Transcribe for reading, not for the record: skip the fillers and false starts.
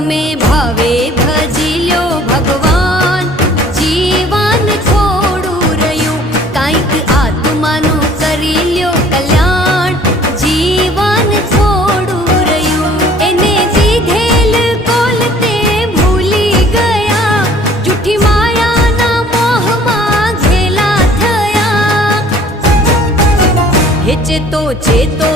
તમે ભાવે ભજી લ્યો ભગવાન, જીવન થોડું રહ્યું કાંઈક આત્માનું કરી લ્યો કલ્યાણ, જીવન થોડું રહ્યું. એને દીધેલ કોલ તે ભૂલી ગયા, જૂઠી માયાના મોહમાં ઘેલા થયા. હે ચેતો ચેતો